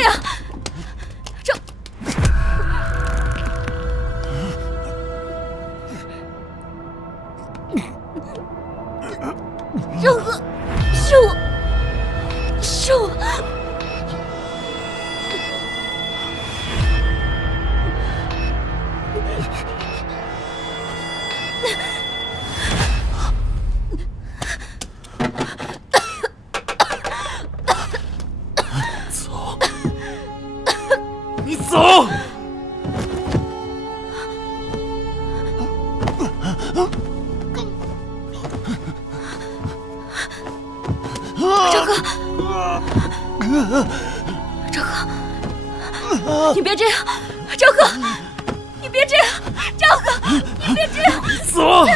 这样，郑和，是我。走，你走。郑和，你别这样，郑和，你别这样，郑和，你别这样，走。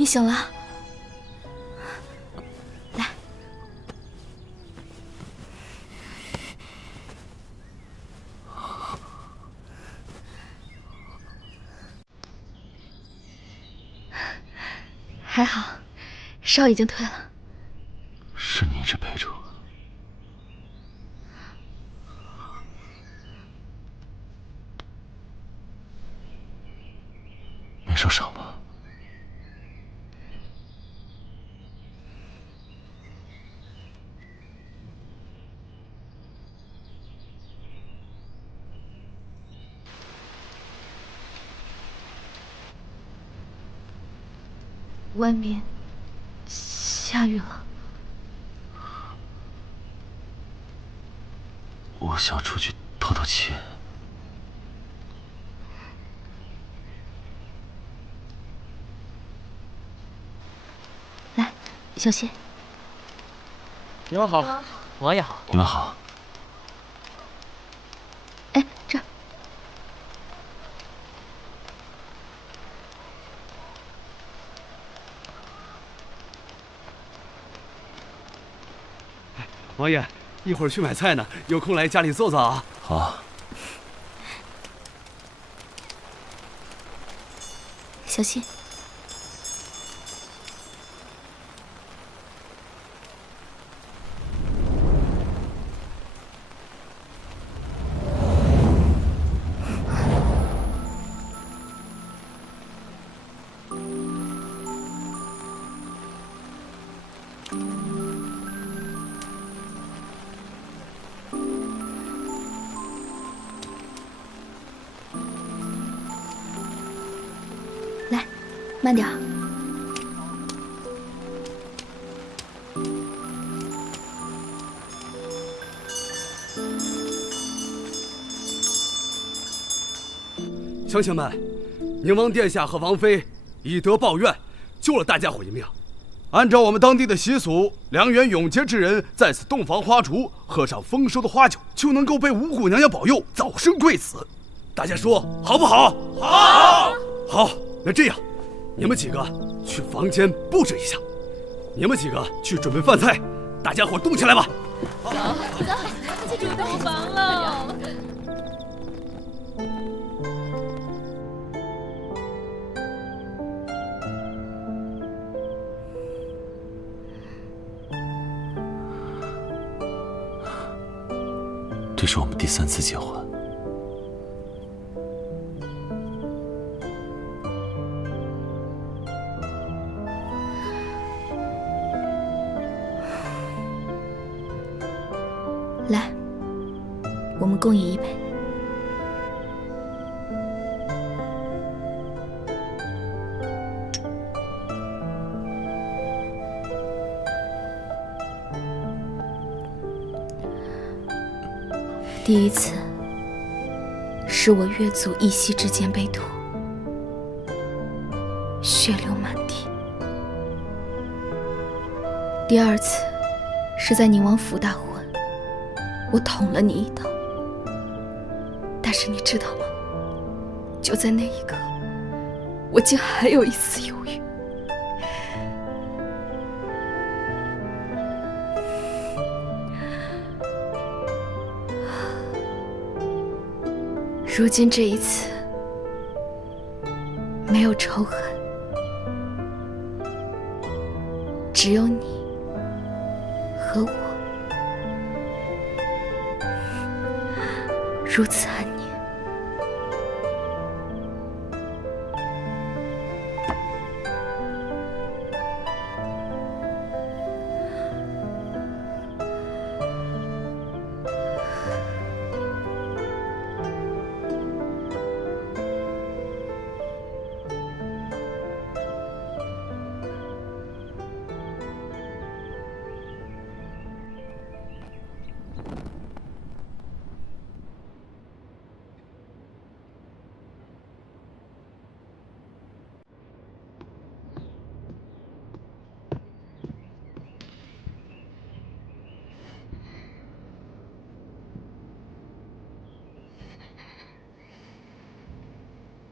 你醒了，来，还好，烧已经退了。是你一直陪着我。没受伤吧？外面下雨了。我想出去透透气。来，小谢。你们好，我也好。你们好。哎，这儿。王爷，一会儿去买菜呢，有空来家里坐坐啊。好。小谢。来，慢点儿。乡亲们，宁王殿下和王妃以德报怨，救了大家伙一命。按照我们当地的习俗，良缘永结之人在此洞房花烛，喝上丰收的花酒，就能够被五谷娘娘保佑，早生贵子。大家说好不好？好。好，那这样，你们几个去房间布置一下，你们几个去准备饭菜，大家伙动起来吧。走，去主洞房了。这是我们第3次结婚。来，我们共饮一杯。第一次，是我越族一夕之间被屠，血流满地。第二次，是在宁王府大婚，我捅了你一刀。但是你知道吗？就在那一刻，我竟还有一丝犹豫。如今这一次，没有仇恨，只有你和我，如此安宁。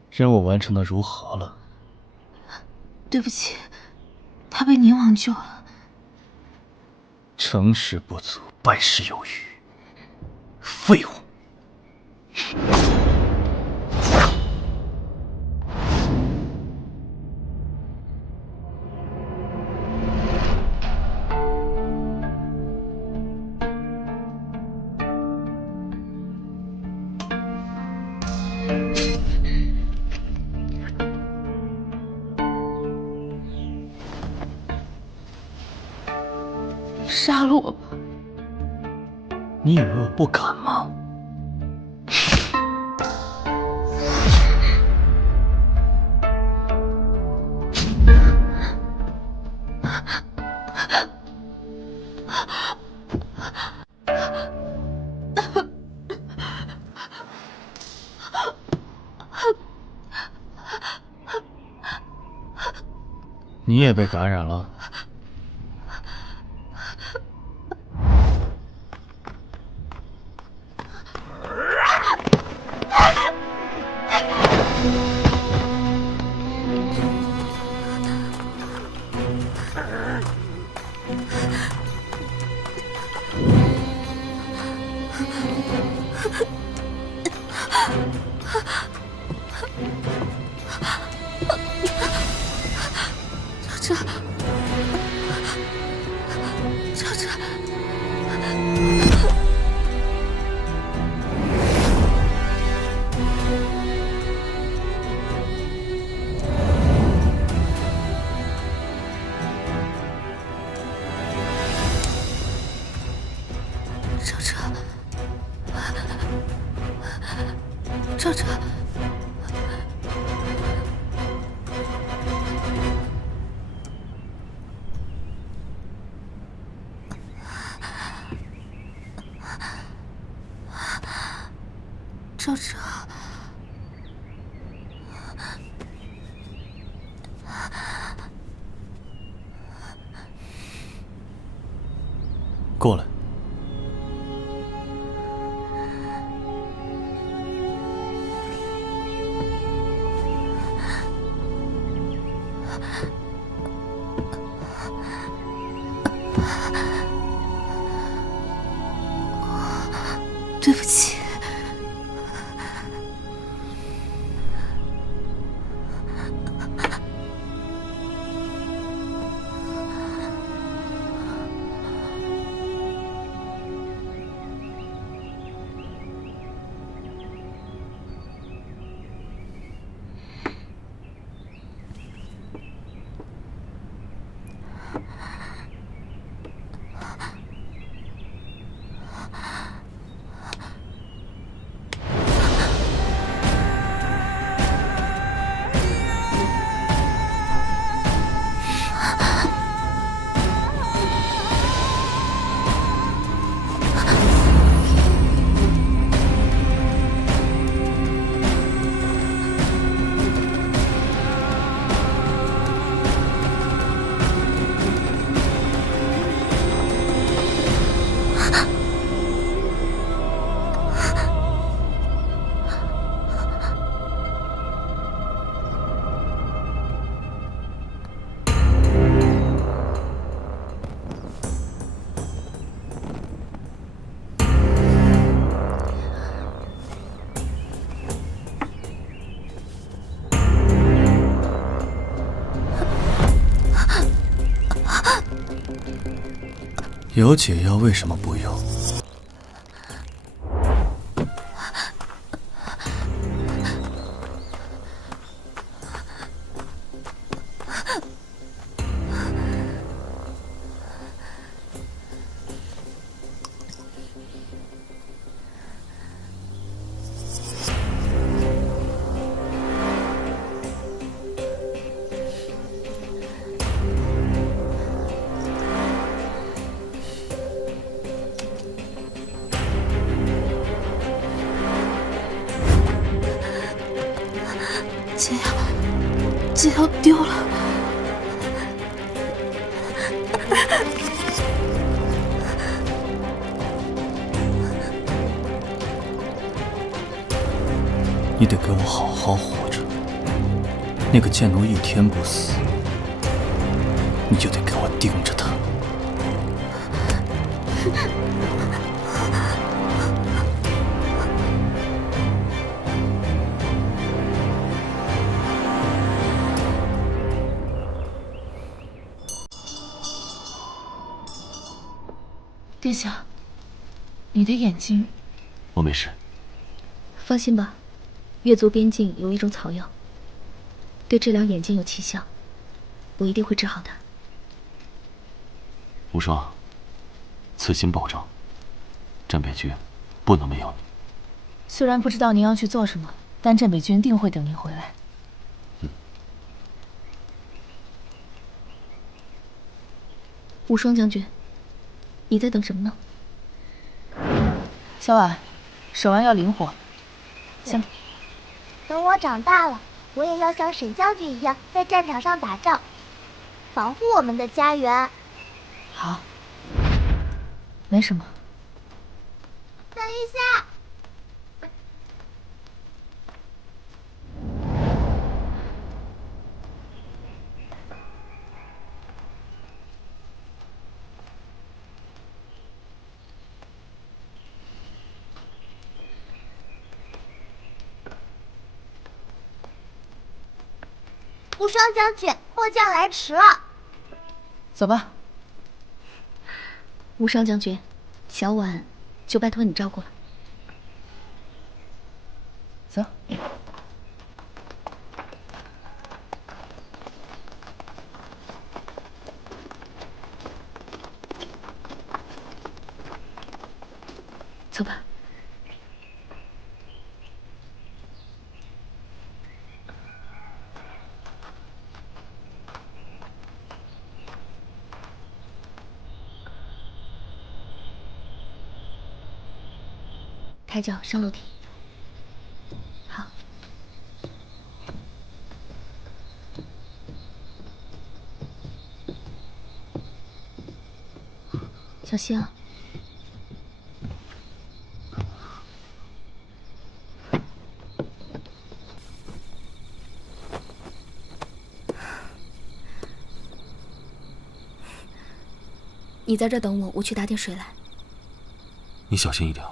任务完成的如何了？对不起，他被宁王救了。成事不足，败事有余。废物！杀了我吧！你以为我不敢吗？你也被感染了。少哲，过来。对不起。有解药为什么不用？解药丢了。你得给我好好活着。那个贱奴一天不死，你就得给我盯着他。殿下，你的眼睛……我没事。放心吧，越族边境有一种草药，对治疗眼睛有奇效，我一定会治好的。无双，此行保证，镇北军不能没有你。虽然不知道您要去做什么，但镇北军定会等您回来。无双将军，你在等什么呢？小婉，手腕要灵活。下面。等我长大了，我也要像沈将军一样，在战场上打仗，防护我们的家园。好，没什么。等一下。无双将军，末将来迟了。走吧。无双将军，小婉就拜托你照顾了。走。走吧。抬脚上楼梯。小心啊！你在这等我，我去打点水来。你小心一点。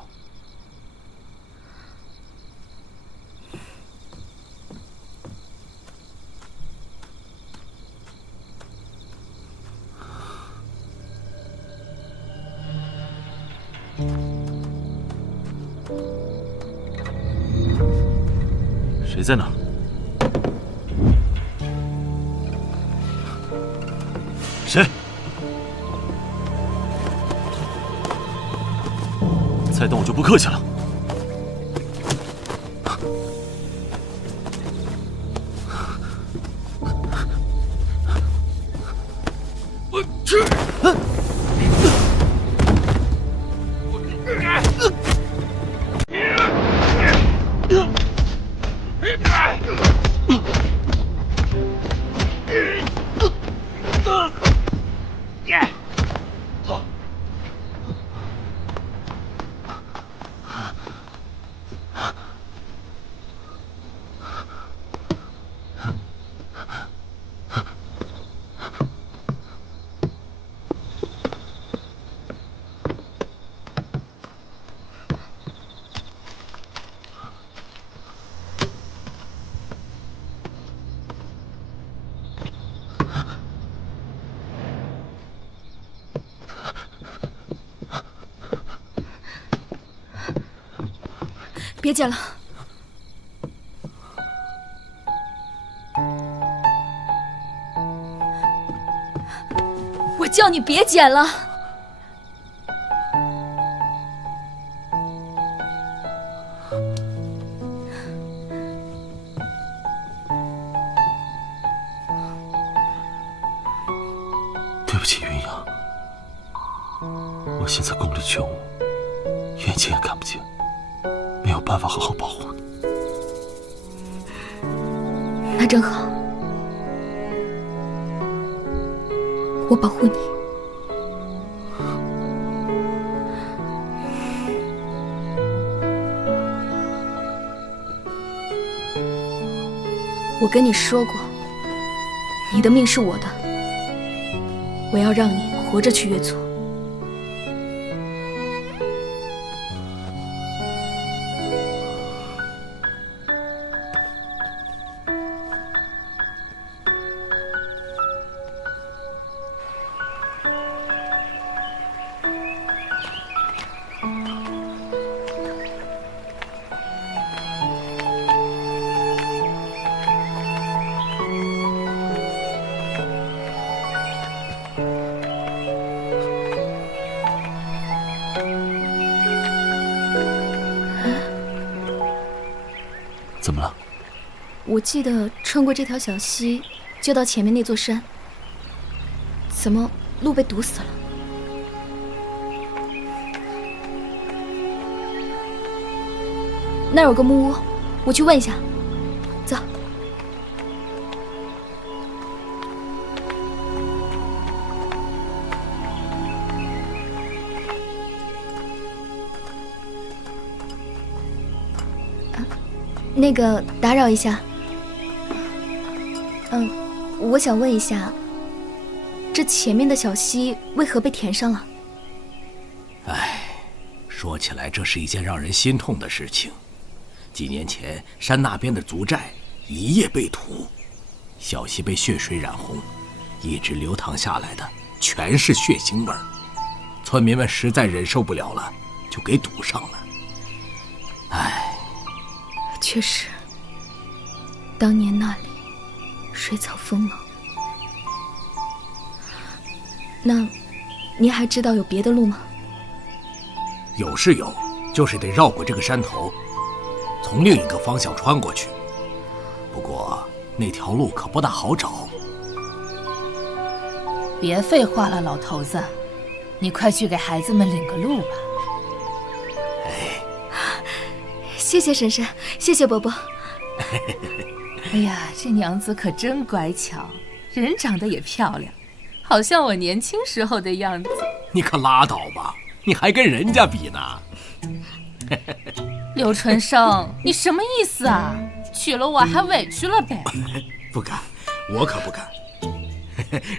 谁在那？谁？再动我就不客气了。我去！别捡了！我叫你别捡了！对不起，云阳，我现在功力全无，眼睛也看不见。没有办法好好保护你。那正好，我保护你。我跟你说过，你的命是我的，我要让你活着去月族。怎么了？我记得穿过这条小溪，就到前面那座山，怎么路被堵死了？那儿有个木屋，我去问一下。走。那个打扰一下，我想问一下，这前面的小溪为何被填上了？唉，说起来，这是一件让人心痛的事情。几年前，山那边的族寨一夜被屠，小溪被血水染红，一直流淌下来的全是血腥味儿。村民们实在忍受不了了，就给堵上了。唉。确实，当年那里水草丰茂。那，您还知道有别的路吗？有是有，就是得绕过这个山头，从另一个方向穿过去。不过那条路可不大好找。别废话了，老头子，你快去给孩子们领个路吧。谢谢婶婶，谢谢伯伯。哎呀，这娘子可真乖巧，人长得也漂亮，好像我年轻时候的样子。你可拉倒吧，你还跟人家比呢。刘春生，你什么意思啊？娶了我还委屈了呗？不敢，我可不敢。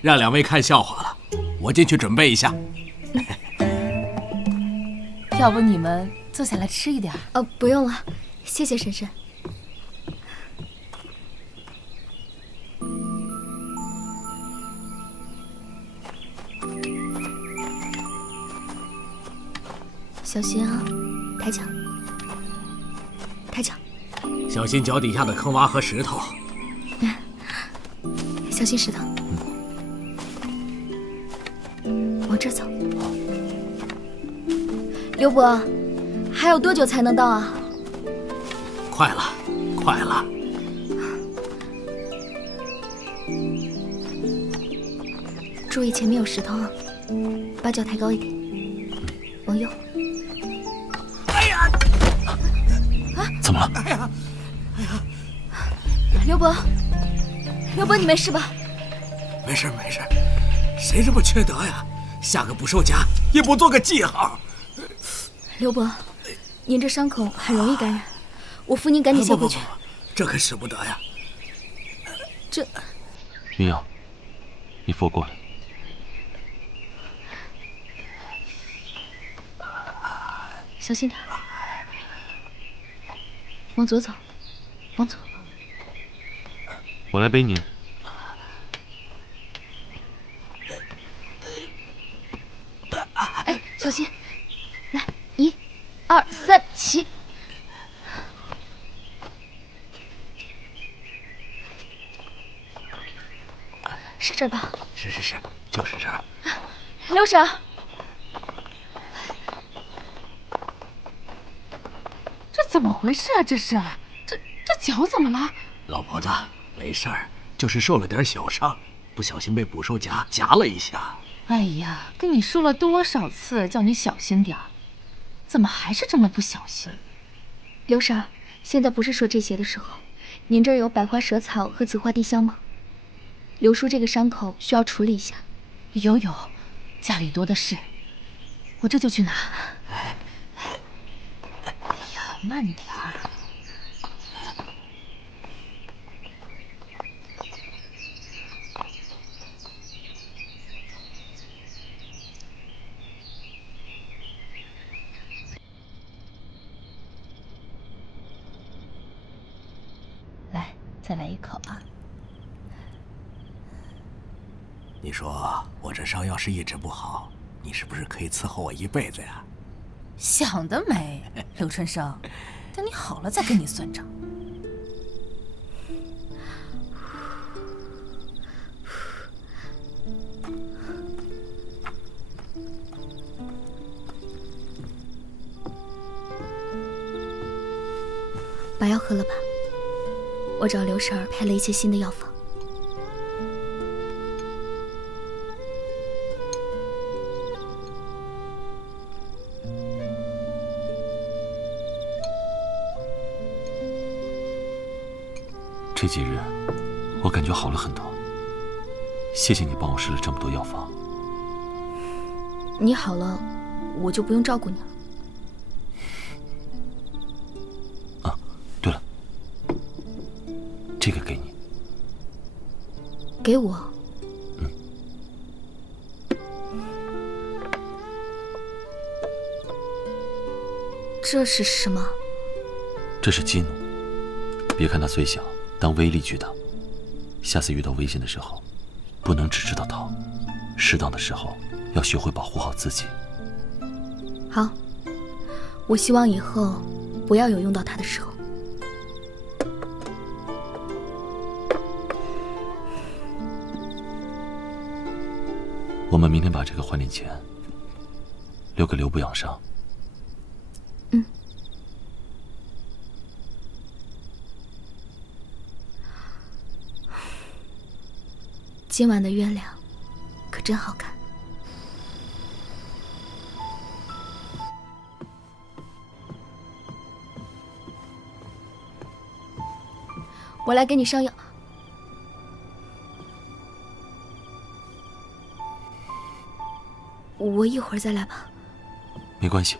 让两位看笑话了，我进去准备一下。要不你们坐下来吃一点？不用了，谢谢婶婶。小心啊，抬脚，抬脚，小心脚底下的坑洼和石头。小心石头。往这走。刘伯，还有多久才能到啊？快了，快了。注意前面有石头啊，把脚抬高一点，往右。怎么了？刘伯，刘伯，你没事吧？没事没事，谁这么缺德呀？下个捕兽夹也不做个记号。刘伯，您这伤口很容易感染，我扶您赶紧先回去。不，这可使不得呀。这，云阳，你扶我过来。小心点，往左走，往左。我来背您。哎，小心！来，1、2、3，起！是这儿吧？是，就是这儿。刘婶，这怎么回事啊？这是，这脚怎么了？老婆子，没事儿，就是受了点小伤，不小心被捕兽夹夹了一下。哎呀，跟你说了多少次叫你小心点儿，怎么还是这么不小心？刘婶，现在不是说这些的时候。您这儿有百花蛇草和紫花地香吗？刘叔这个伤口需要处理一下。有，家里多的是，我这就去拿。哎呀，慢点儿。来，再来一口啊！你说我这伤要是一直不好，你是不是可以伺候我一辈子呀？想得美，刘春生，等你好了再跟你算账。把药喝了吧，我找刘婶儿配了一些新的药方。这几日，我感觉好了很多。谢谢你帮我试了这么多药方。你好了，我就不用照顾你了。啊，对了，这个给你。给我？嗯。这是什么？这是激怒。别看它虽小，但威力巨大。下次遇到危险的时候，不能只知道逃，适当的时候要学会保护好自己。好，我希望以后不要有用到它的时候。我们明天把这个换点钱，留给刘部养伤。嗯。今晚的月亮可真好看。我来给你上药。我一会儿再来吧。没关系。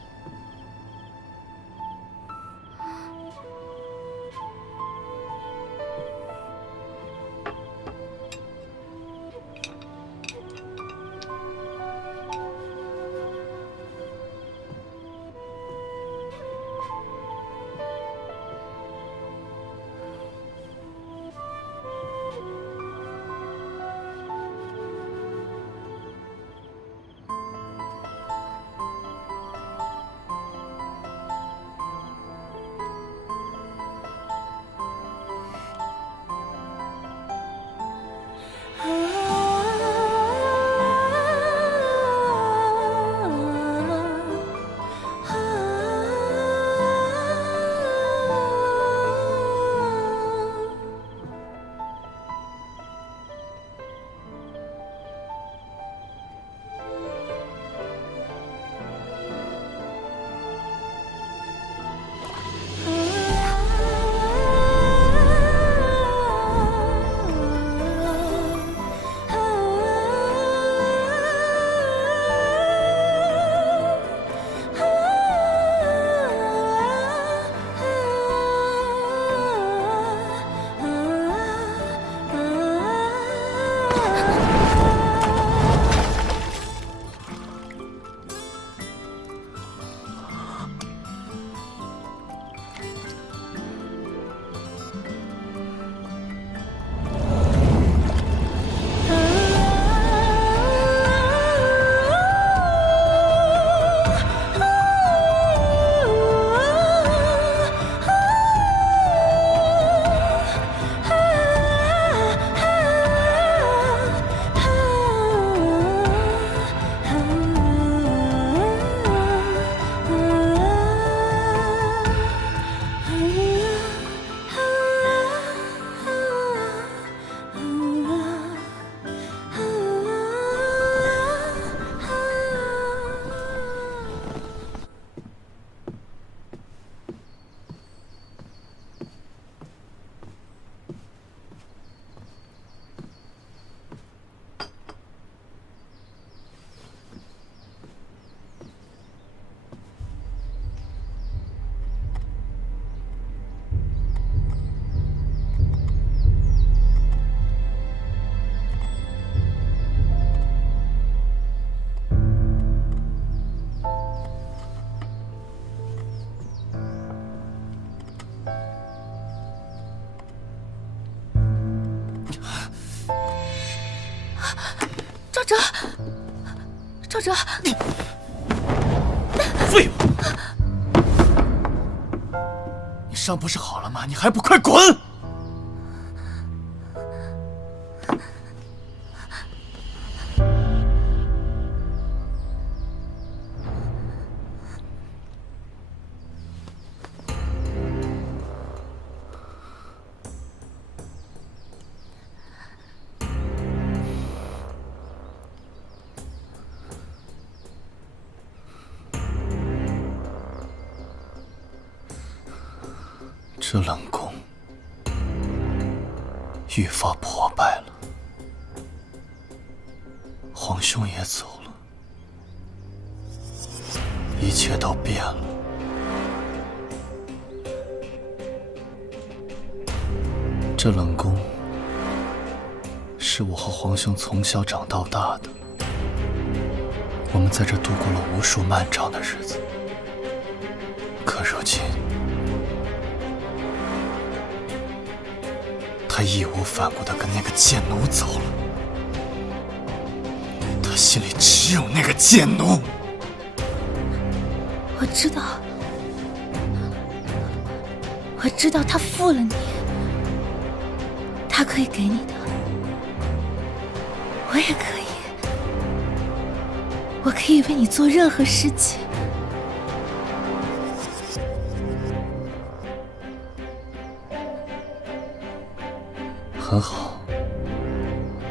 赵哲，废物！你伤不是好了吗？你还不快滚！这冷宫愈发破败了，皇兄也走了，一切都变了。这冷宫是我和皇兄从小长到大的，我们在这度过了无数漫长的日子。可如今，他义无反顾地跟那个贱奴走了，他心里只有那个贱奴。我知道他负了你，他可以给你的，我也可以，我可以为你做任何事情。很好，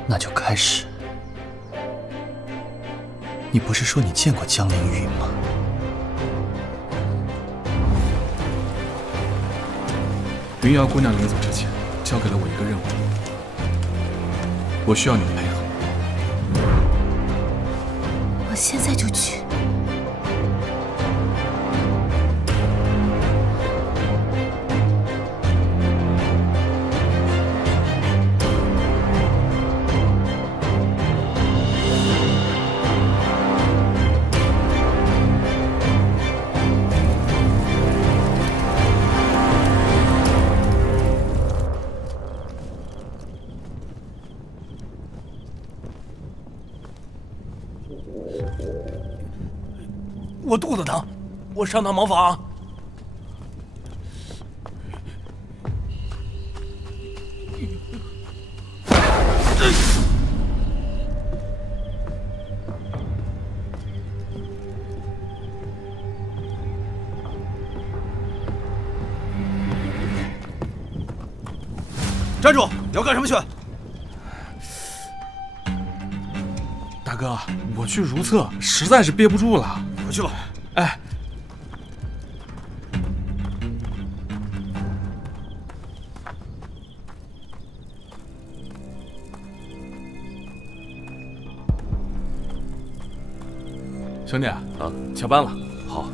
那就开始。你不是说你见过江凌云吗？云瑶姑娘临走之前，交给了我一个任务，我需要你的配合。我我现在就去。我肚子疼，我上趟茅房。站住！你要干什么去？大哥，我去如厕，实在是憋不住了。回去吧。哎，兄弟啊，下班了。好。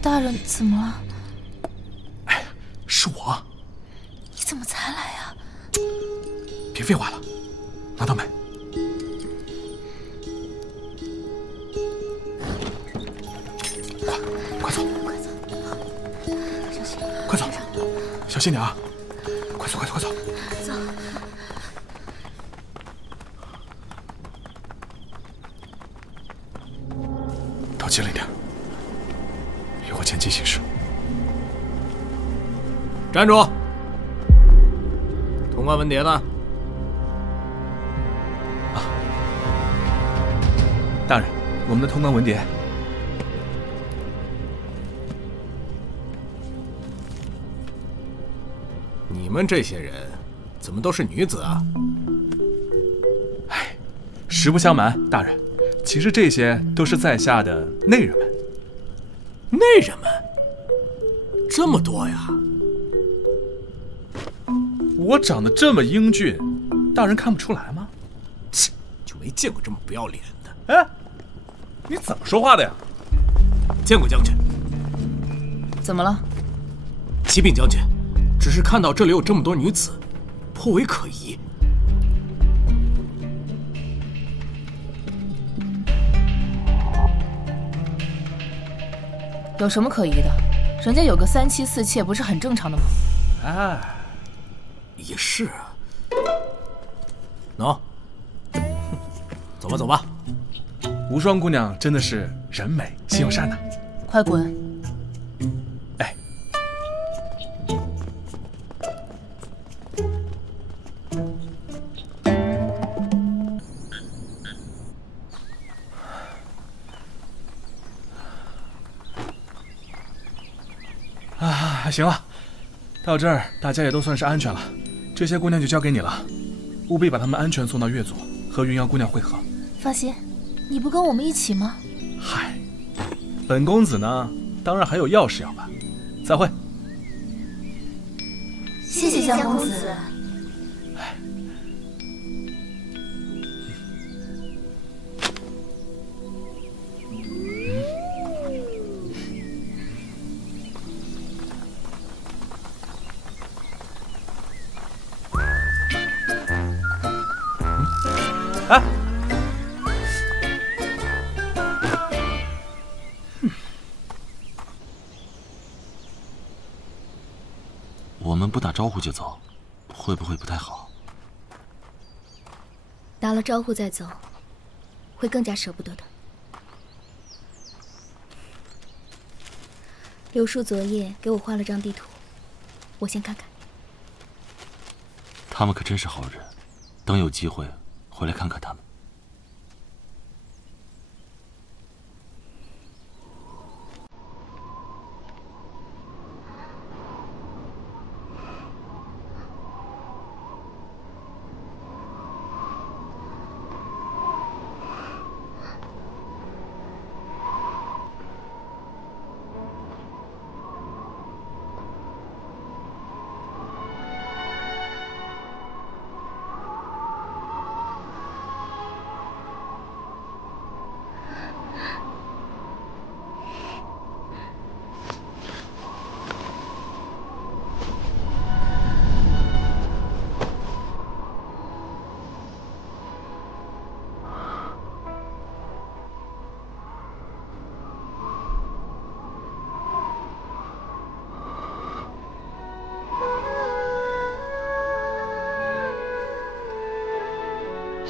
大人怎么了？哎，是我。你怎么才来呀？别废话了，拿刀门。快走！小心！快走！小心点啊！快走！走！靠近了一点，与我前进行事。站住！通关文牒呢？大人，我们的通关文牒。你们这些人怎么都是女子啊？哎，实不相瞒，大人，其实这些都是在下的内人们。内人们？这么多呀？我长得这么英俊，大人看不出来吗？切，就没见过这么不要脸的。哎，你怎么说话的呀？见过将军。怎么了？启禀将军，只是看到这里有这么多女子，颇为可疑。有什么可疑的？人家有个3妻4妾，不是很正常的吗？哎，也是啊。喏，走吧走吧。无双姑娘真的是人美心有善呐。快滚！哎，行了，到这儿大家也都算是安全了，这些姑娘就交给你了，务必把她们安全送到月左，和云瑶姑娘会合。放心，你不跟我们一起吗？嗨，本公子呢，当然还有要事要办。再会。谢谢萧公子。哎，我们不打招呼就走，会不会不太好？打了招呼再走，会更加舍不得的。柳树昨夜给我画了张地图，我先看看。他们可真是好人，等有机会回来看看他们。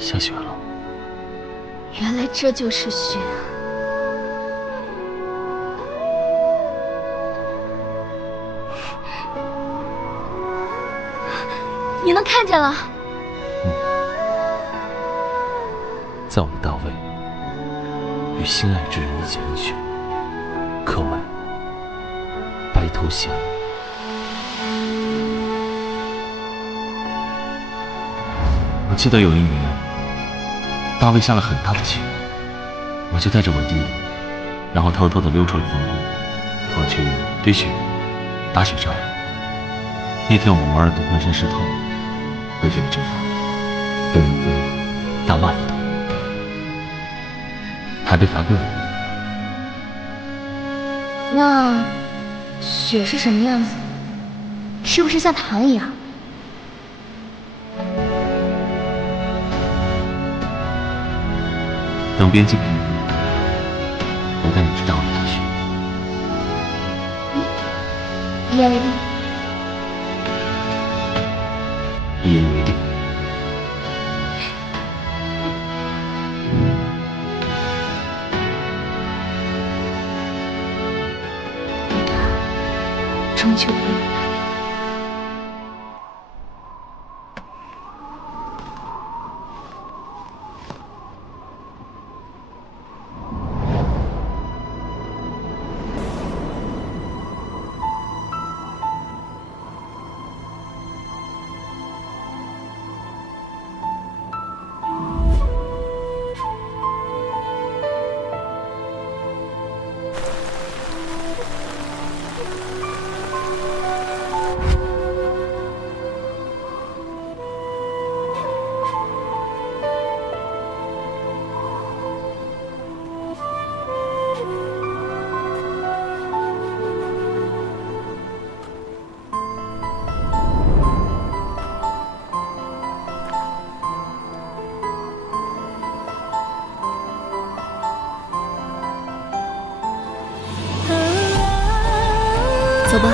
下雪了。原来这就是雪啊！你能看见了？在我们大魏，与心爱之人一见一雪，可谓白头偕老。我记得有一年，大魏下了很大的雪，我就带着我弟弟，然后偷偷地溜出了皇宫，跑去堆雪人、打雪仗。那天我们玩得都浑身湿透，回去的阵法被武威大骂一顿，还被罚跪。那雪是什么样子？是不是像糖一样？等边境平复，我带你去大魏踏雪。一言为定。一言为定。中秋夜。走吧。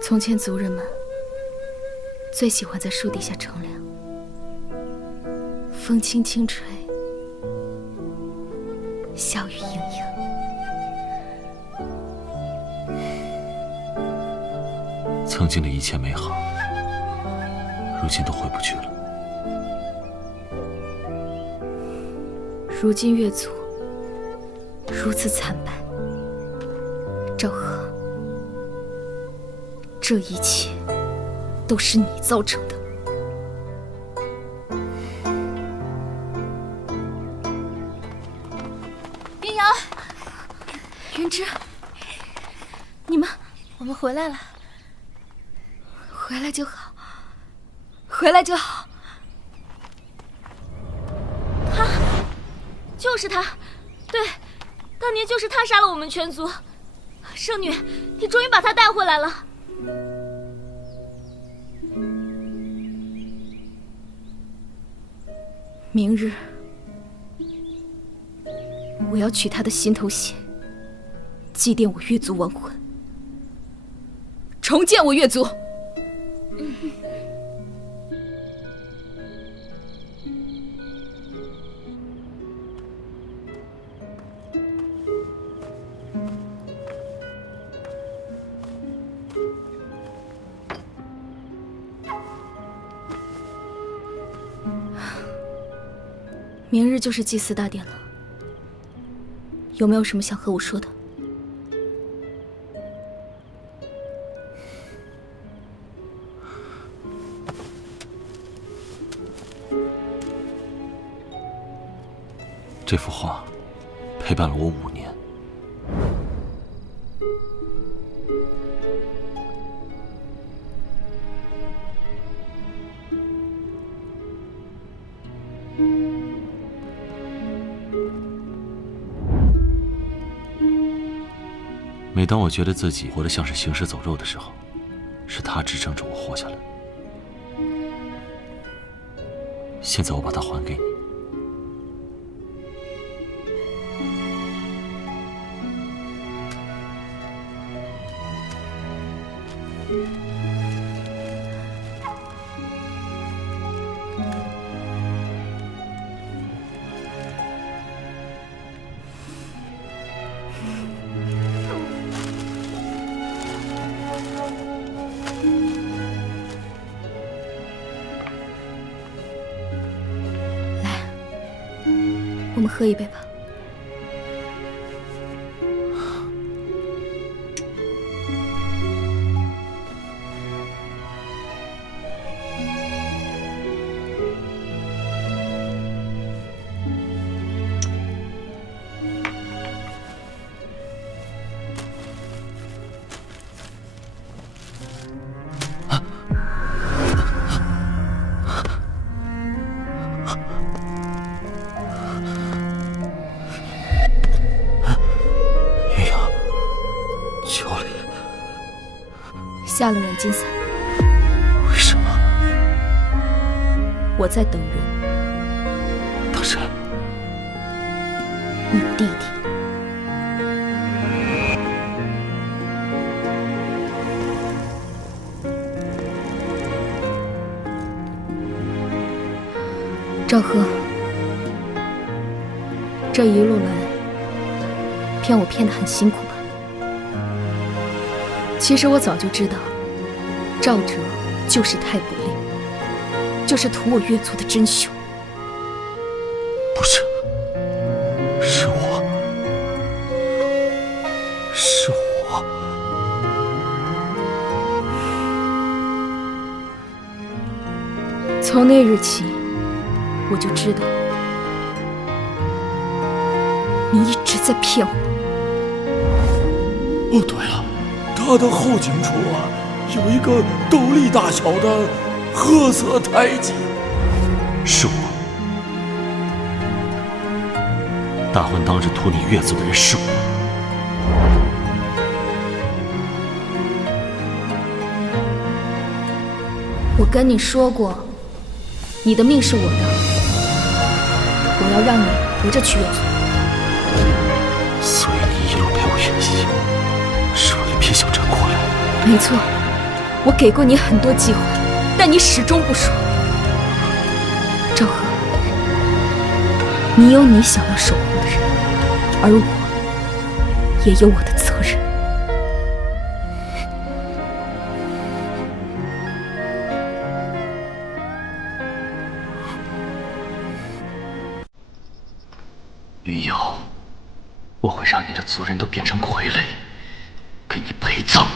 从前族人们最喜欢在树底下乘凉，风轻轻吹，小雨盈盈。曾经的一切美好，如今都回不去了。如今越族如此惨败，赵贺，这一切都是你造成的。云瑶，云芝，我们回来了。回来就好，回来就好。就是他，对，当年就是他杀了我们全族。圣女，你终于把他带回来了。明日，我要取他的心头血，祭奠我越族亡魂，重建我越族。明日就是祭祀大典了，有没有什么想和我说的？这幅画陪伴了我5年。每当我觉得自己活得像是行尸走肉的时候，是他支撑着我活下来。现在我把它还给你。我们喝一杯吧。下了软禁伞。为什么？我在等人。等谁？你弟弟。赵贺，这一路来，骗我骗得很辛苦吧？其实我早就知道，赵哲就是太不令，就是屠我越族的真凶。不是，是我，是我。从那日起，我就知道，你一直在骗我。哦，对了。他的后颈处有一个斗笠大小的褐色胎记。是我。大婚当日屠你越族的人是我。我跟你说过，你的命是我的，我要让你陪着去越族。所以你一路陪我远行。是为了骗小哲过来。没错，我给过你很多机会，但你始终不说。赵贺，你有你想要守护的人，而我也有我的责任。云瑶，我会让你的族人都变成傀儡。给你陪葬。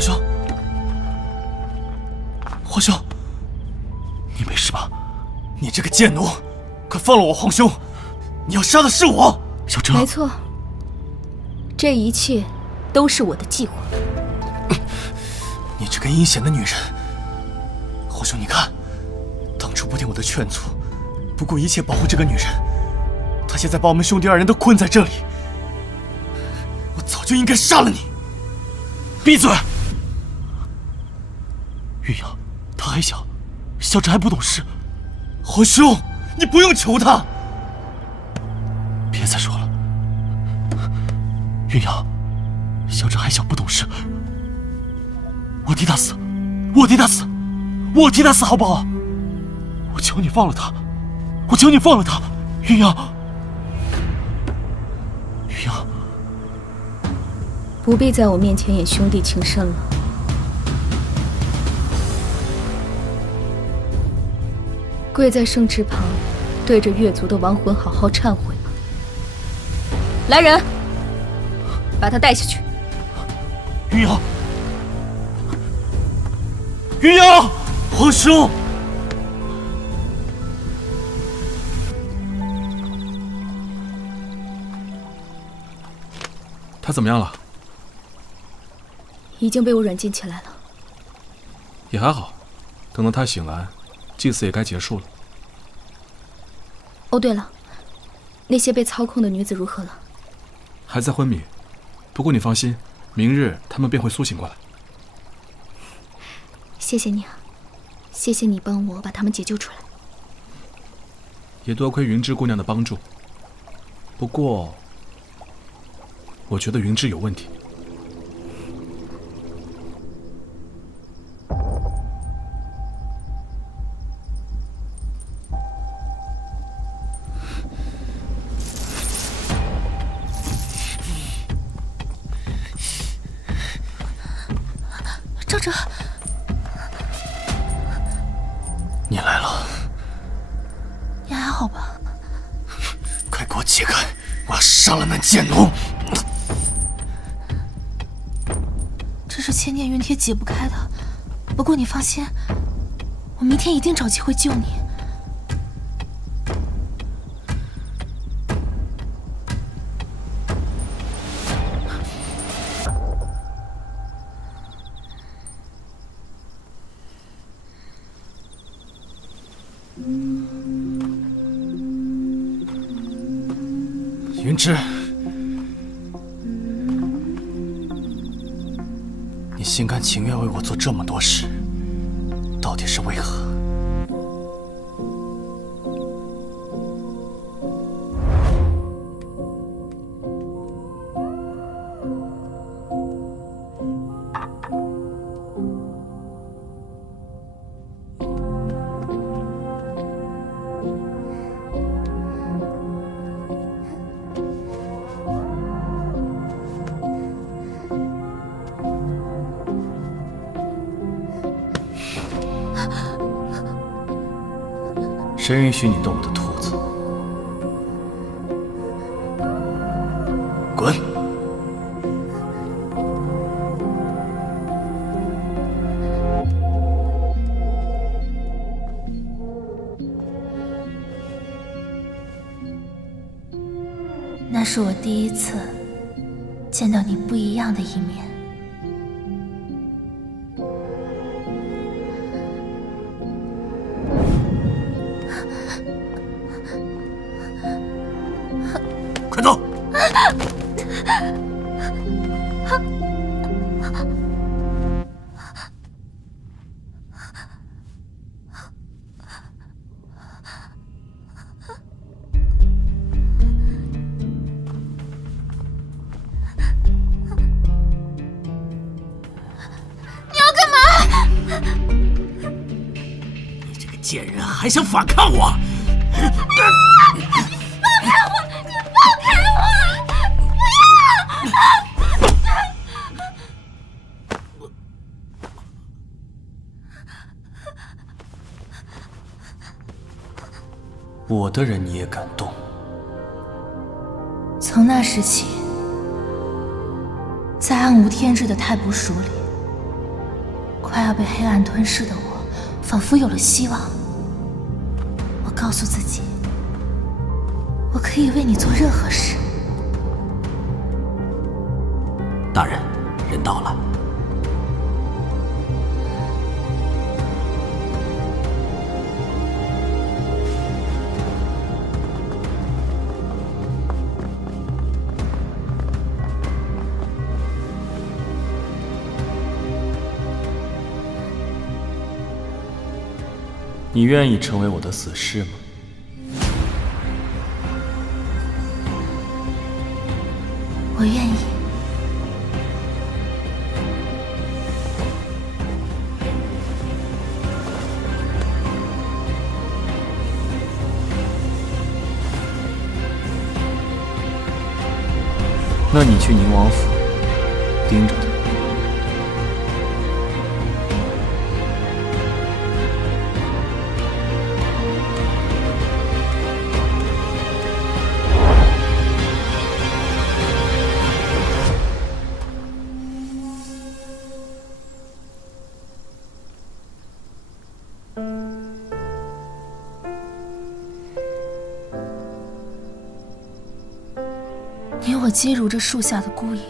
皇兄，皇兄，你没事吧？你这个贱奴，快放了我皇兄！你要杀的是我，小哲。没错，这一切都是我的计划。你这个阴险的女人！皇兄，你看，当初不听我的劝阻，不顾一切保护这个女人，她现在把我们兄弟二人都困在这里，我早就应该杀了你！闭嘴！玉阳，他还小，小哲还不懂事。皇兄，你不用求他。别再说了，玉阳，小哲还小不懂事，我替他死，我替他死，我替他死，好不好？我求你放了他，我求你放了他，云阳，云阳，不必在我面前演兄弟情深了。跪在圣池旁，对着月族的亡魂好好忏悔吧。来人，把他带下去。云阳，云阳，皇兄。他怎么样了？已经被我软禁起来了。也还好，等到他醒来，祭祀也该结束了。哦，对了，那些被操控的女子如何了？还在昏迷，不过你放心，明日他们便会苏醒过来。谢谢你啊，谢谢你帮我把他们解救出来。也多亏云芝姑娘的帮助。不过，我觉得云芝有问题。赵哲，你来了，你还好吧？快给我解开！我要杀了那贱奴！这是千年云帖解不开的，不过你放心，我明天一定找机会救你。云芝，你心甘情愿为我做这么多事，到底是为何？谁允许你动我的兔子？滚！那是我第一次见到你不一样的一面。快走！你这个贱人还想反抗我！我的人你也敢动？从那时起，在暗无天日的太卜署里，快要被黑暗吞噬的我，仿佛有了希望。我告诉自己，我可以为你做任何事。大人，人到了。你愿意成为我的死士吗？我愿意。那你去宁王府，盯着他。你我皆如这树下的孤影，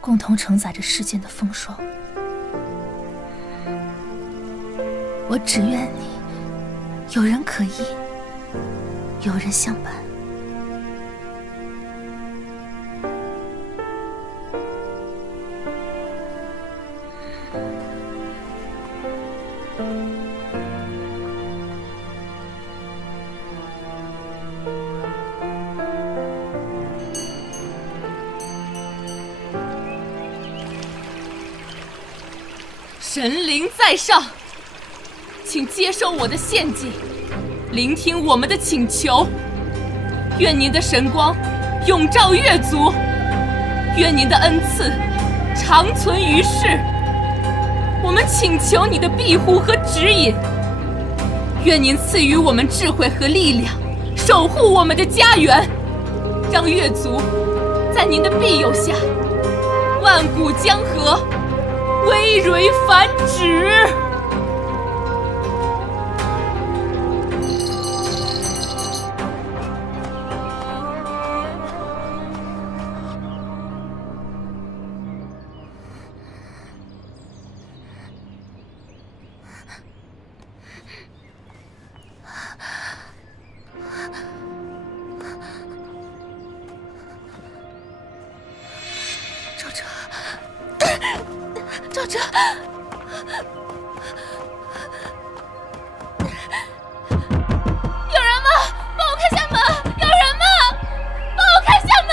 共同承载着世间的风霜。我只愿你有人可依，有人相伴。神灵在上，请接受我的献祭，聆听我们的请求。愿您的神光永照月族，愿您的恩赐长存于世。我们请求你的庇护和指引，愿您赐予我们智慧和力量，守护我们的家园，让月族在您的庇佑下，万古江河葳蕤繁殖。赵哲，有人吗？帮我开下门！有人吗？帮我开下门！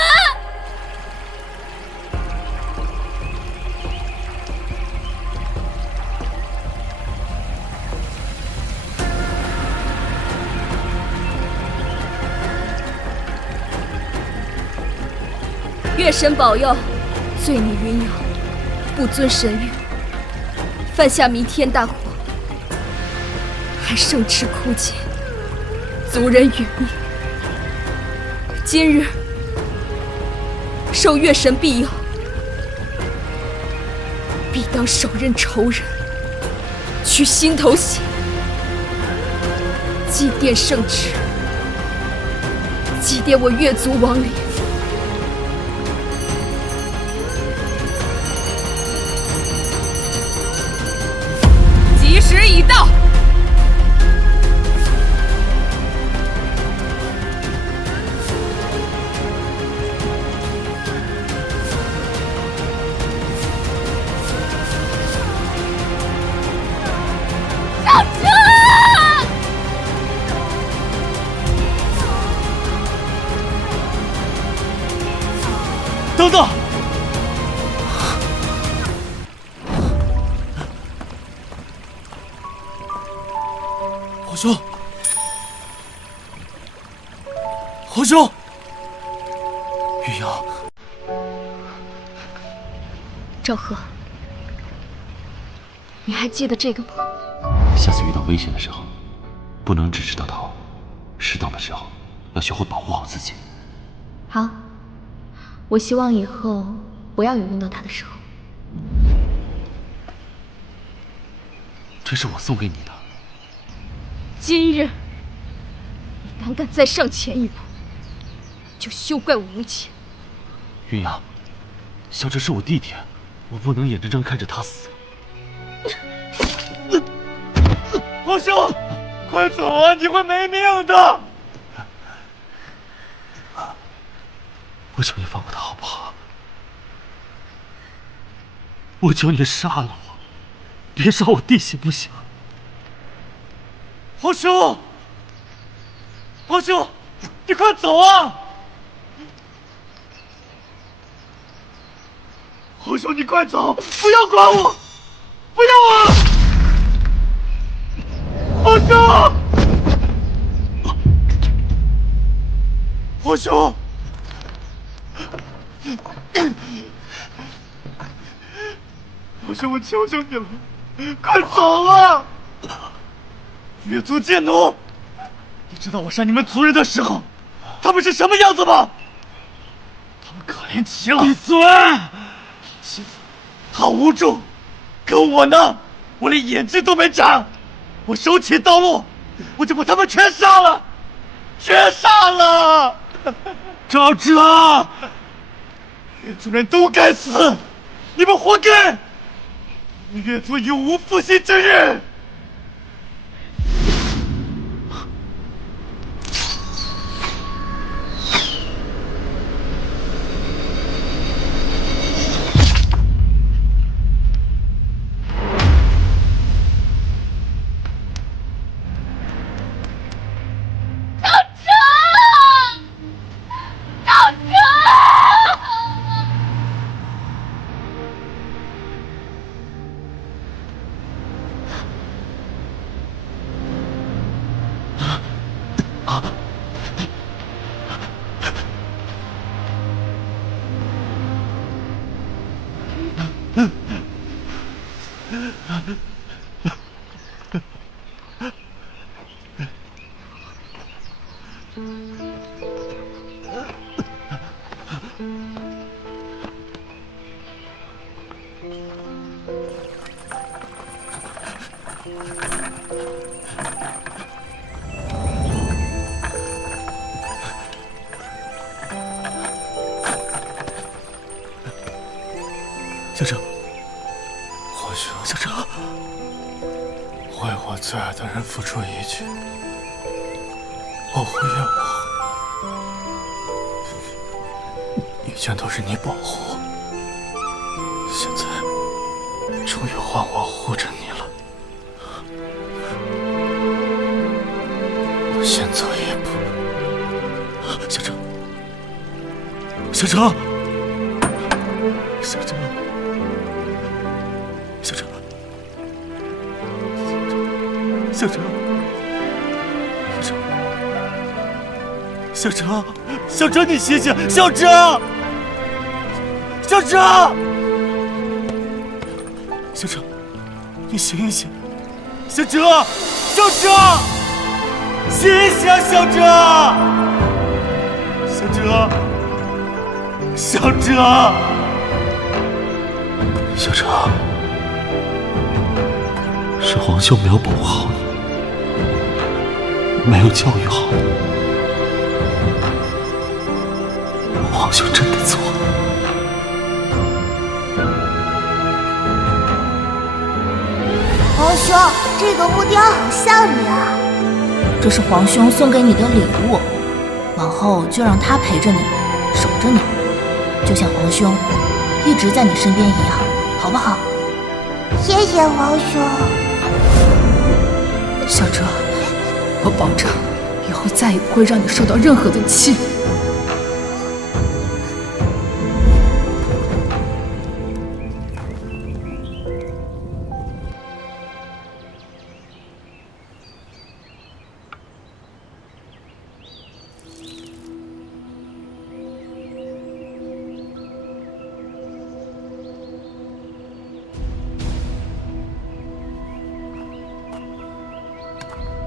月神保佑，罪孽云瑶，不遵神谕，犯下弥天大祸，还圣池枯竭，族人殒命。今日受月神庇佑，必当手刃仇人，取心头血，祭奠圣池，祭奠我月族亡灵。吉时已到，上车！等等！皇兄，皇兄，云瑶，赵贺，你还记得这个吗？下次遇到危险的时候，不能只知道逃，适当的时候要学会保护好自己。好，我希望以后不要有用到它的时候。这是我送给你的。今日你胆敢再上前一步，就休怪我无情。云阳，小哲是我弟弟，我不能眼睁睁看着他死。皇兄，快走啊！你会没命的！我求你放过他好不好？我求你杀了我，别杀我弟行不行？皇兄，皇兄，你快走啊！皇兄，你快走，不要管我，不要我！皇兄，皇兄，皇兄，我求求你了，快走啊！越族贱奴，你知道我杀你们族人的时候，他们是什么样子吗？他们可怜极了。闭嘴！妻子，他无助，可我呢？我连眼睛都没长，我手起刀落，我就把他们全杀了，全杀了！赵哲，越族人都该死，你们活该！越族永无复兴之日！小哲，皇兄，小哲，为我最爱的人付出一切，我不怨我，以前都是你保护我，现在终于换我护着你了。我先走一步，小哲，小哲，小哲。小哲，小哲，小哲，你醒醒！小哲，小哲，小哲，你醒一醒！小哲，小哲，醒一醒！小哲，小哲，小哲，小哲，是皇兄没有保护好你。没有教育好你，皇兄真的错了。皇兄，这个木雕好像你啊！这是皇兄送给你的礼物，往后就让他陪着你，守着你，就像皇兄一直在你身边一样，好不好？谢谢皇兄。小哲，我保证，以后再也不会让你受到任何的气。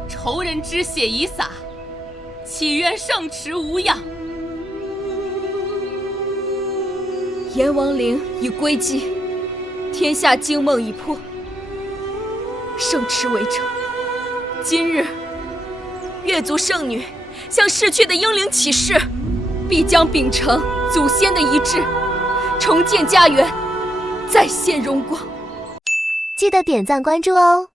仇人之血已洒，岂愿圣池无恙？阎王陵已归寂，天下惊梦已破。圣池为证。今日，月族圣女向逝去的英灵起誓，必将秉承祖先的遗志，重建家园，再现荣光。记得点赞关注哦。